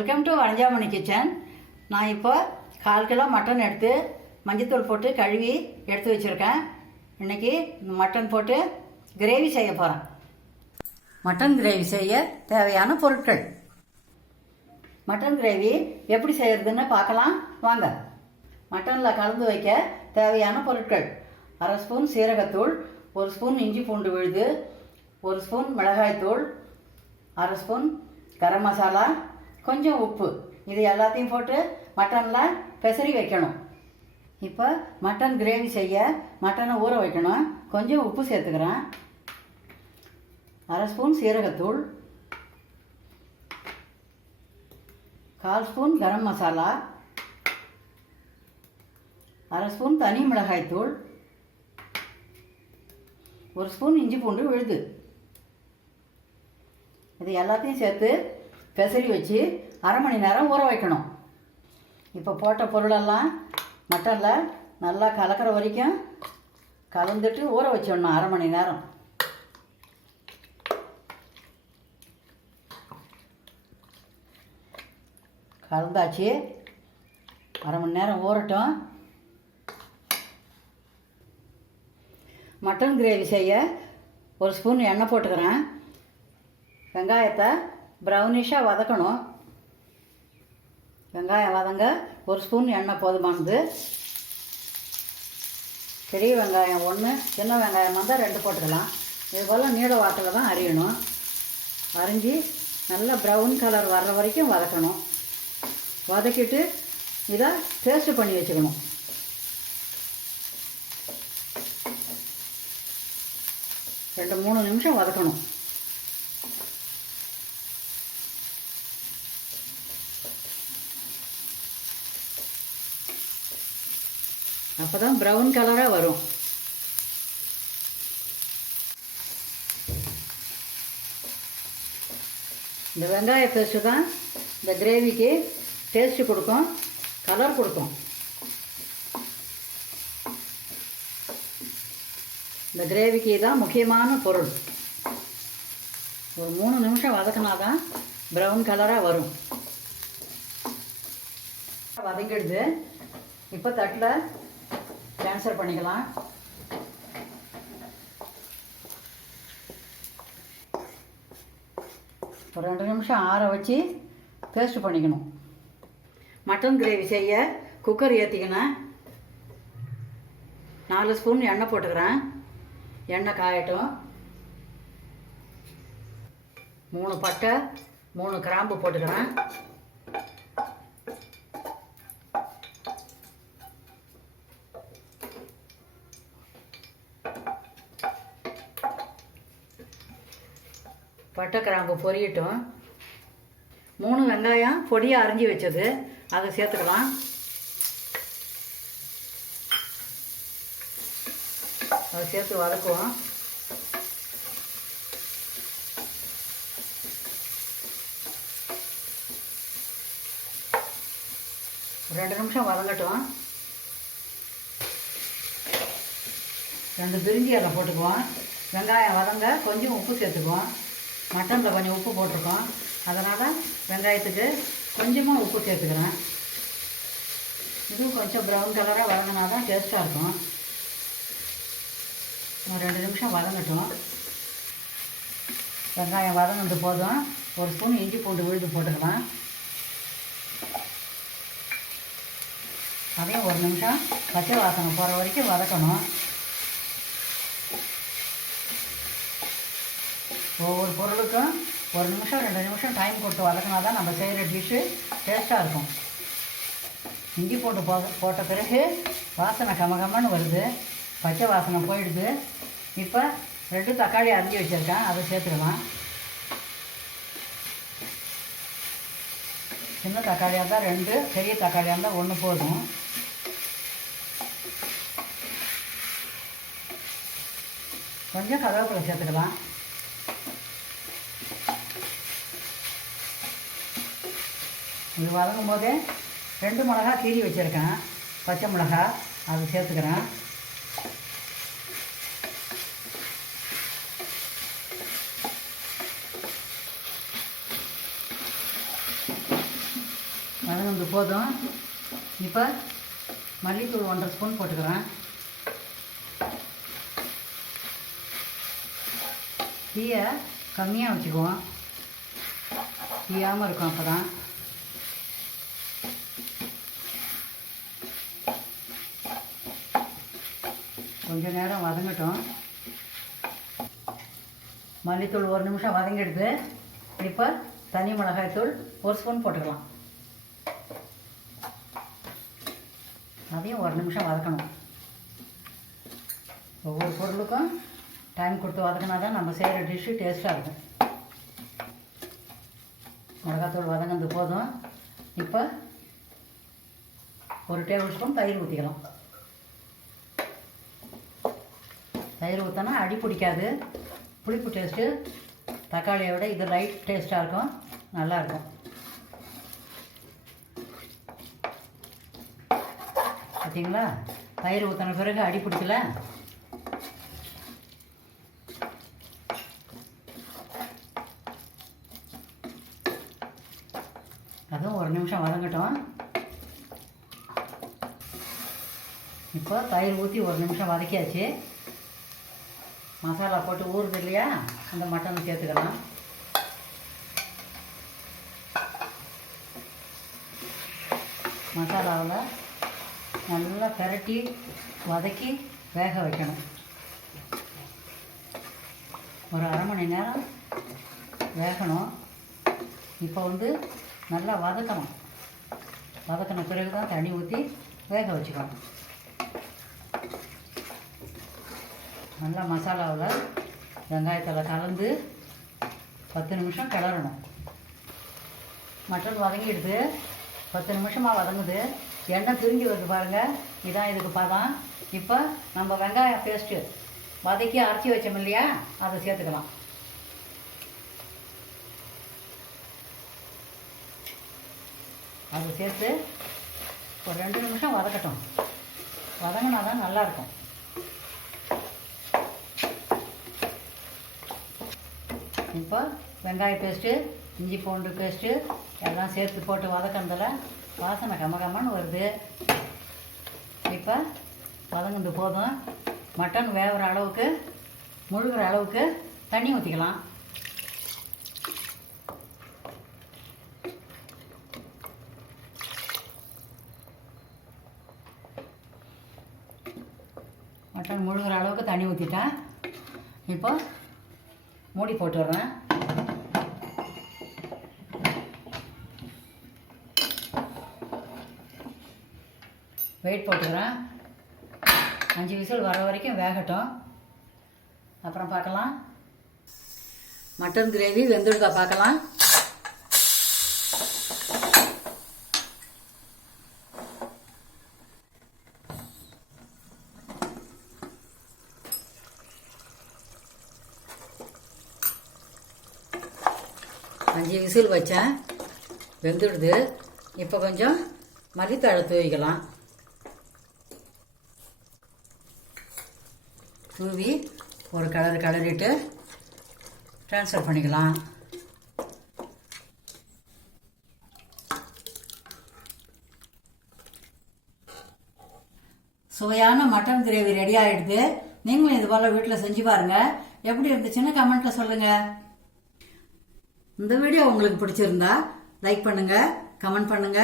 Welcome to வனஞ்சாமணி kitchen நான் இப்போ கால் kilo mutton எடுத்து மஞ்சத்தூள் போட்டு கழுவி எடுத்து வச்சுருக்கேன். இன்றைக்கி மட்டன் போட்டு கிரேவி செய்ய போகிறேன் மட்டன் கிரேவி செய்ய தேவையான பொருட்கள். மட்டன் கிரேவி எப்படி செய்கிறதுன்னு பார்க்கலாம். வாங்க. மட்டனில் கலந்து வைக்க தேவையான பொருட்கள். அரை ஸ்பூன் சீரகத்தூள் ஒரு ஸ்பூன் இஞ்சி பூண்டு விழுது ஒரு ஸ்பூன் மிளகாய்த்தூள் அரை ஸ்பூன் கரம் மசாலா கொஞ்சம் உப்பு. இது எல்லாத்தையும் போட்டு மட்டனில் பெசரி வைக்கணும். இப்போ மட்டன் கிரேவி செய்ய மட்டனை ஊற வைக்கணும். கொஞ்சம் உப்பு சேர்த்துக்கிறேன். அரை ஸ்பூன் சீரகத்தூள். கால் ஸ்பூன் கரம் மசாலா. அரை ஸ்பூன் தனி மிளகாய் தூள். ஒரு ஸ்பூன் இஞ்சி பூண்டு விழுது. இது எல்லாத்தையும் சேர்த்து பெசரி வச்சு அரை மணி நேரம் ஊற வைக்கணும். இப்போ போட்ட பொருளெல்லாம் மட்டனில் நல்லா கலக்கிற வரைக்கும் கலந்துட்டு ஊற வச்சிடணும் அரை மணி நேரம். கலந்தாச்சு. அரை மணி நேரம் ஊறட்டும். மட்டன் கிரேவி செய்ய ஒரு ஸ்பூன் எண்ணெய் போட்டுக்கிறேன். வெங்காயத்தை ப்ரௌனிஷாக வதக்கணும். வெங்காயம் வதங்க ஒரு ஸ்பூன் எண்ணெய் போதுமானது. பெரிய வெங்காயம் ஒன்று சின்ன வெங்காயம் வந்தால் ரெண்டு போட்டுக்கலாம். இது போல் நீள வாக்கில் தான் அரியணும். அரிஞ்சு நல்லா ப்ரௌன் கலர் வர்ற வரைக்கும் வதக்கணும். வதக்கிட்டு இதை பேஸ்ட்டு பண்ணி வச்சுக்கணும். ரெண்டு மூணு நிமிஷம் வதக்கணும். அப்போ தான் ப்ரௌன் கலராக வரும். இந்த வெங்காய பேஸ்ட்டு தான் இந்த கிரேவிக்கு டேஸ்ட்டு கொடுக்கும் கலர் கொடுக்கும். இந்த கிரேவிக்கு தான் முக்கியமான பொருள். ஒரு மூணு நிமிஷம் வதக்கினா தான் ப்ரௌன் கலராக வரும். வதங்கிடுது. இப்போ தட்டில் ட்ரான்ஸ்ஃபர் பண்ணிக்கலாம். ஒரு ரெண்டு நிமிஷம் ஆற வச்சு பேஸ்ட் பண்ணிக்கணும். மட்டன் கிரேவி செய்ய குக்கர் ஏற்றிக்கினேன் நாலு ஸ்பூன் எண்ணெய் போட்டுக்கிறேன். எண்ணெய் காயட்டும். மூணு பட்டை மூணு கிராம்பு போட்டுக்கிறேன். பட்டை கிராம்பு பொரியட்டும். மூணு வெங்காயம் பொடியாக அரிஞ்சு வச்சது. அதை சேர்த்துக்கலாம். அதை சேர்த்து வதக்குவோம். ரெண்டு நிமிஷம் வதங்கட்டும். ரெண்டு பிரிஞ்சி அதை போட்டுக்குவோம். வெங்காயம் வதங்க கொஞ்சம் உப்பு சேர்த்துக்குவோம். மட்டனில் கொஞ்சம் உப்பு போட்டிருக்கோம். அதனால் வெங்காயத்துக்கு கொஞ்சமாக உப்பு சேர்த்துக்கிறேன். இதுவும் கொஞ்சம் ப்ரௌன் கலராக வதங்கினா தான் டேஸ்ட்டாக இருக்கும். ஒரு ரெண்டு நிமிஷம் வதங்கட்டும். வெங்காயம் வதங்கினது போதும். ஒரு ஸ்பூன் இஞ்சி பூண்டு விழுது போட்டுக்கலாம். அதையும் ஒரு நிமிஷம் பச்சை வாசனை போகிற வரைக்கும் வதக்கணும். ஒவ்வொரு பொருளுக்கும் ஒரு நிமிஷம் ரெண்டு நிமிஷம் டைம் கொடுத்து வளர்க்கினா தான் நம்ம செய்கிற டிஷ்ஷு டேஸ்ட்டாக இருக்கும். இஞ்சி போட்டு போ போட்ட பிறகு வாசனை கமகமன்னு வருது. பச்சை வாசனை போயிடுது. இப்போ ரெண்டு தக்காளி அரிஞ்சு வச்சுருக்கேன். அதை சேர்த்துக்கலாம் சின்ன தக்காளியாக இருந்தால் ரெண்டு பெரிய தக்காளியாக இருந்தால் ஒன்று போதும். கொஞ்சம் கருவேப்பிலை சேர்த்துக்கலாம். இது வதங்கும் போதே ரெண்டு மிளகா கீறி வச்சுருக்கேன். பச்சை மிளகா அது சேர்த்துக்கிறேன். வதங்கிறது போதும். இப்போ மல்லித்தூள் ஒன்றரை ஸ்பூன் போட்டுக்கிறேன். தீயை கம்மியாக வச்சுக்குவோம். தீயாமல் இருக்கும் அப்போ தான் கொஞ்ச நேரம் வதங்கட்டும். மல்லித்தூள் ஒரு நிமிஷம் வதங்கிடுது. இப்போ தனி மிளகாய்த்தூள் ஒரு ஸ்பூன் போட்டுக்கலாம். அதையும் ஒரு நிமிஷம் வதக்கணும். ஒவ்வொரு பொருளுக்கும் டைம் கொடுத்து வதக்கினா தான் நம்ம செய்கிற டிஷ்ஷு டேஸ்ட்டாக இருக்கும். மிளகாத்தூள் வதங்கினது போதும். இப்போ ஒரு டேபிள் ஸ்பூன் தயிர் ஊற்றிக்கலாம் தயிர் ஊற்றினா அடி பிடிக்காது. புளிப்பு டேஸ்ட்டு தக்காளியை விட இது லைட் டேஸ்ட்டாக இருக்கும். நல்லாயிருக்கும் பார்த்தீங்களா தயிர் ஊற்றின பிறகு அடி பிடிக்கல. அதுவும் ஒரு நிமிஷம் வதங்கட்டும். இப்போ தயிர் ஊற்றி ஒரு நிமிஷம் வதக்கியாச்சு. மசாலா போட்டு ஊறுது இல்லையா? அந்த மட்டனை சேர்த்துக்கலாம். மசாலாவில் நல்லா பிரட்டி வதக்கி வேக வைக்கணும். ஒரு அரை மணி நேரம் வேகணும். இப்போ வந்து நல்லா வதக்கணும். வதக்கின பிறகு தான் தண்ணி ஊற்றி வேக வச்சுக்கணும். நல்லா மசாலாவில் வெங்காயத்தில் கலந்து பத்து நிமிஷம் கிளறணும். மட்டன் வதங்கிடுது. பத்து நிமிஷமாக வதங்குது. எண்ணெய் பிரிஞ்சு வருது பாருங்கள் இதான் இதுக்கு பதம். இப்போ நம்ம வெங்காய பேஸ்ட்டு வதக்கி அரைச்சி வச்சோம் இல்லையா? அதை சேர்த்துக்கலாம். அதை சேர்த்து ஒரு ரெண்டு நிமிஷம் வதக்கட்டும். வதங்கினா தான் நல்லாயிருக்கும் இப்போ வெங்காய பேஸ்ட்டு இஞ்சி பூண்டு பேஸ்ட்டு எல்லாம் சேர்த்து போட்டு வதக்கினதில் வாசனை கமகமன்னு வருது. இப்போ வதங்குது போதும். மட்டன் வேகிற அளவுக்கு முழுகிற அளவுக்கு தண்ணி ஊற்றிக்கலாம் மட்டன் முழுகிற அளவுக்கு தண்ணி ஊற்றிட்டேன் இப்போ மூடி போட்டுடுறேன். வெயிட் போட்டுக்கிறேன் அஞ்சு விசில் வர வரைக்கும் வேகட்டும். அப்புறம் பார்க்கலாம். மட்டன் கிரேவி வெந்துடுதா பார்க்கலாம். அஞ்சு விசில் வச்சேன். வெந்துடுது. இப்போ கொஞ்சம் மல்லித்தழை தூவிக்கலாம். தூவி ஒரு கலர் கலரிட்டு ட்ரான்ஸ்ஃபர் பண்ணிக்கலாம். சுவையான மட்டன் கிரேவி ரெடி ஆகிடுது நீங்களும் இது போல் வீட்டில் செஞ்சு பாருங்க. எப்படி இருந்துச்சுன்னு கமெண்ட்டில் சொல்லுங்கள் இந்த வீடியோ உங்களுக்கு பிடிச்சிருந்தா லைக் பண்ணுங்க கமெண்ட் பண்ணுங்க.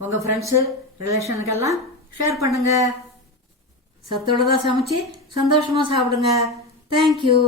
உங்க ஃப்ரெண்ட்ஸு ரிலேஷனுக்கெல்லாம் ஷேர் பண்ணுங்க. தான் சமைச்சு சந்தோஷமா சாப்பிடுங்க. தேங்க்யூ